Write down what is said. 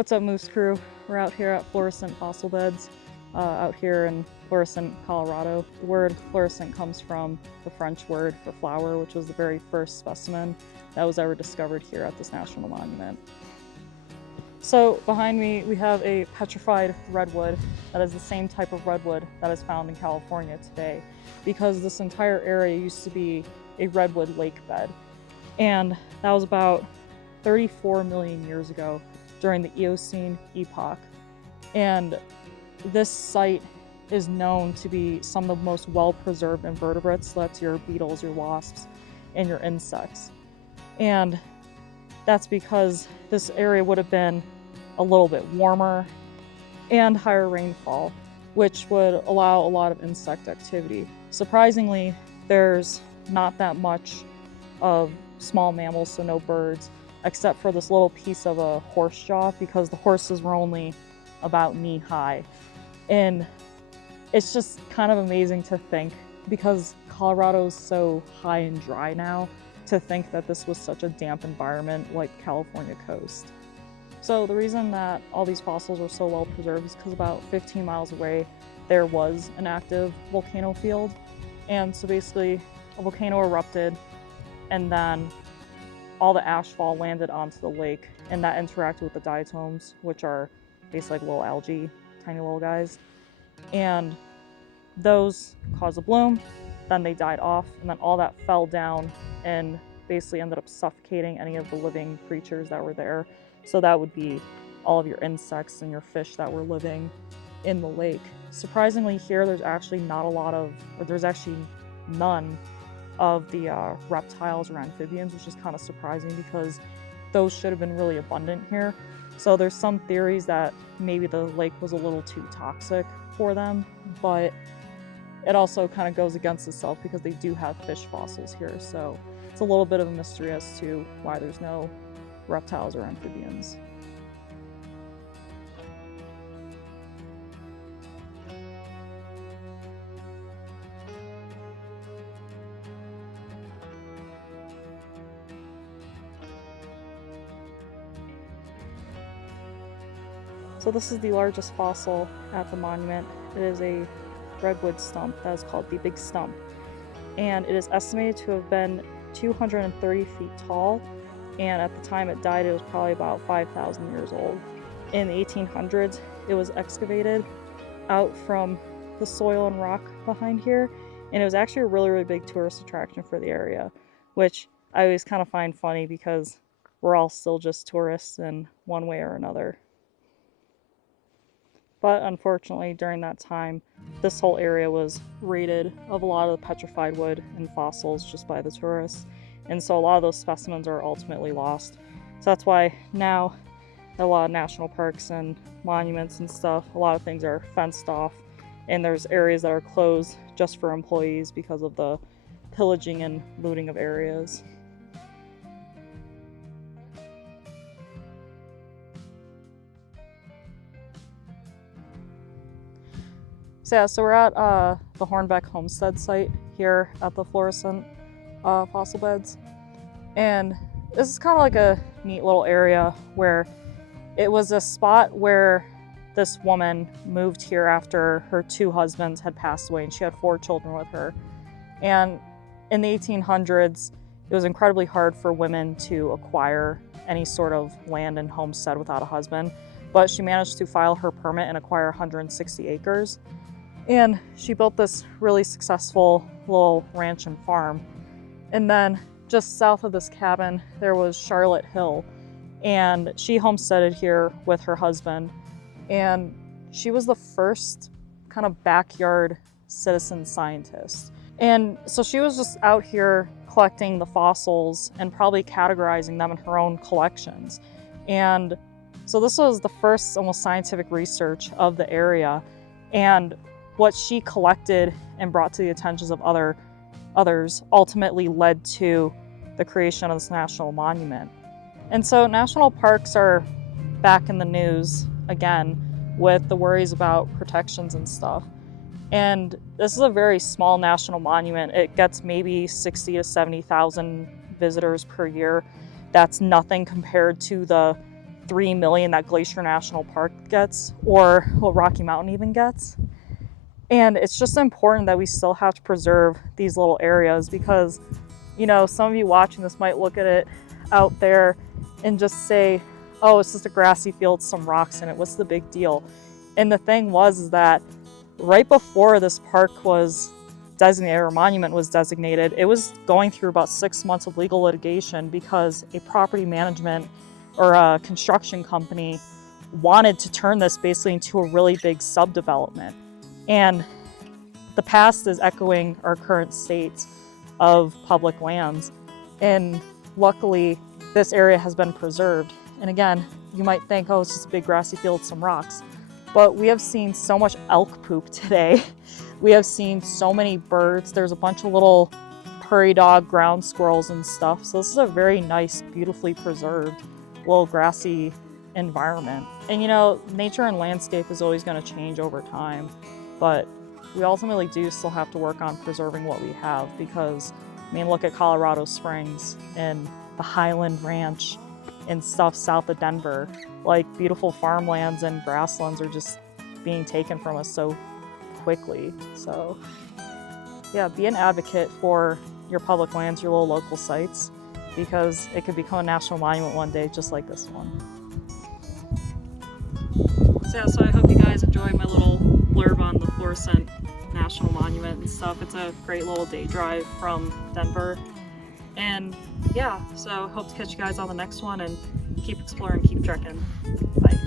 What's up, Moose Crew? We're out here at Florissant Fossil Beds, out here in Florissant, Colorado. The word Florissant comes from the French word for flower, which was the very first specimen that was ever discovered here at this national monument. So behind me, we have a petrified redwood that is the same type of redwood that is found in California today, because this entire area used to be a redwood lake bed. And that was about 34 million years ago during the Eocene epoch. And this site is known to be some of the most well-preserved invertebrates. So that's your beetles, your wasps, and your insects. And that's because this area would have been a little bit warmer and higher rainfall, which would allow a lot of insect activity. Surprisingly, there's not that much of small mammals, so no birds, except for this little piece of a horse jaw, because the horses were only about knee-high. And it's just kind of amazing to think, because Colorado is so high and dry now, to think that this was such a damp environment like California coast. So the reason that all these fossils were so well preserved is because about 15 miles away there was an active volcano field. And so basically a volcano erupted, and then all the ashfall landed onto the lake, and that interacted with the diatoms, which are basically like little algae, tiny little guys. And those caused a bloom, then they died off, and then all that fell down and basically ended up suffocating any of the living creatures that were there. So that would be all of your insects and your fish that were living in the lake. Surprisingly here, there's actually not a lot of, or there's actually none of the reptiles or amphibians, which is kind of surprising because those should have been really abundant here. So there's some theories that maybe the lake was a little too toxic for them, but it also kind of goes against itself because they do have fish fossils here. So it's a little bit of a mystery as to why there's no reptiles or amphibians. So this is the largest fossil at the monument. It is a redwood stump that is called the Big Stump. And it is estimated to have been 230 feet tall. And at the time it died, it was probably about 5,000 years old. In the 1800s, it was excavated out from the soil and rock behind here. And it was actually a really, really big tourist attraction for the area, which I always kind of find funny because we're all still just tourists in one way or another. But unfortunately, during that time, this whole area was raided of a lot of the petrified wood and fossils just by the tourists. And so a lot of those specimens are ultimately lost. So that's why now at a lot of national parks and monuments and stuff, a lot of things are fenced off. And there's areas that are closed just for employees because of the pillaging and looting of areas. So we're at the Hornbeck Homestead site here at the Florissant Fossil Beds. And this is kind of like a neat little area where it was a spot where this woman moved here after her two husbands had passed away, and she had 4 children with her. And in the 1800s, it was incredibly hard for women to acquire any sort of land and homestead without a husband, but she managed to file her permit and acquire 160 acres. And she built this really successful little ranch and farm. And then just south of this cabin, there was Charlotte Hill. And she homesteaded here with her husband. And she was the first kind of backyard citizen scientist. And so she was just out here collecting the fossils and probably categorizing them in her own collections. And so this was the first almost scientific research of the area. And what she collected and brought to the attentions of others ultimately led to the creation of this national monument. And so national parks are back in the news again with the worries about protections and stuff. And this is a very small national monument. It gets maybe 60 to 70,000 visitors per year. That's nothing compared to the 3 million that Glacier National Park gets, or what Rocky Mountain even gets. And it's just important that we still have to preserve these little areas because, you know, some of you watching this might look at it out there and just say, oh, it's just a grassy field, some rocks in it, what's the big deal? And the thing was that right before this park was designated, or monument was designated, it was going through about 6 months of legal litigation because a property management or a construction company wanted to turn this basically into a really big subdevelopment. And the past is echoing our current state of public lands. And luckily, this area has been preserved. And again, you might think, oh, it's just a big grassy field, some rocks. But we have seen so much elk poop today. We have seen so many birds. There's a bunch of little prairie dog, ground squirrels and stuff. So this is a very nice, beautifully preserved little grassy environment. And you know, nature and landscape is always going to change over time. But we ultimately do still have to work on preserving what we have because, I mean, look at Colorado Springs and the Highland Ranch and stuff south of Denver. Like, beautiful farmlands and grasslands are just being taken from us so quickly. So yeah, be an advocate for your public lands, your little local sites, because it could become a national monument one day just like this one. So yeah, so I hope you guys enjoyed my little blurb on the Florissant National Monument and stuff. It's a great little day drive from Denver. And yeah, so hope to catch you guys on the next one and keep exploring, keep trekking. Bye.